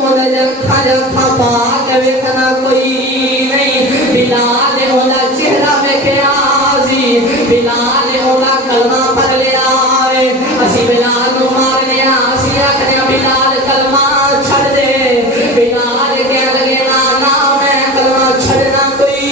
मुझे खा पाक वेखना कोई नहीं। बिलाल ओला चेहरा में प्यासी, बिलाल ओला कलमा पढ़ लिया आवे। असी बिलाल नु मारने असी आखने बिलाल कलमा छड़ दे। बिलाल कह लगे ना ना मैं कलमा छड़ना कोई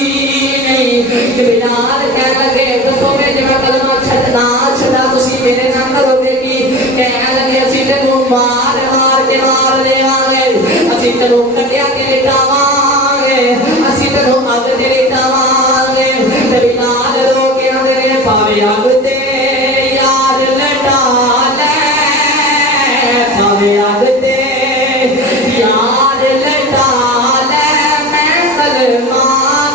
नहीं। कि बिलाल कह लगे दसो में जब कलमा छड़ना छड़ा तुसी मेरे नाम करोगे की? कह लगे असी तेनू मार मार के मार देवांगे, असी तेनू कटिया के लिटावांगे, असी तेनू अग ते लिटावांगे। ते बिलाल रो के आंदे पावे अग ते यार लटा ले, पावे अग ते यार लटा ले, मैं कलमा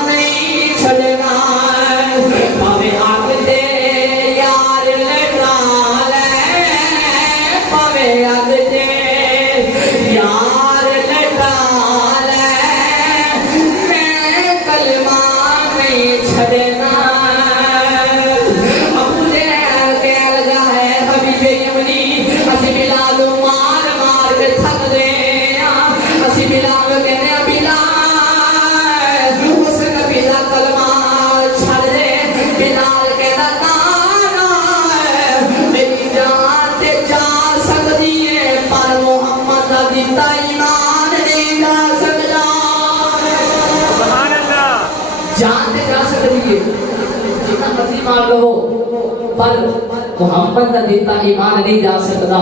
नहीं छड़ना। पावे अग ते यार लटा ले, पावे अग ते यार लटा ले, मैं कलमा नहीं छड़ना। अबू जहल कह लगा है हबीबे यमनी असी बिलाल मार मार के थक गए। असी बिलाल कहने बिलाल उस नबी दा कलमा छड़ दे। बिलाल कहता ना मेरी जान ते जा सकदी है पर मोहम्मद दा दिता ईमान नहीं जा सकदा। सुभान अल्लाह। जान ते जा सकदी है जितना मर्जी मार लो पर मोहम्मद का दिता ईमान नहीं जा सकता।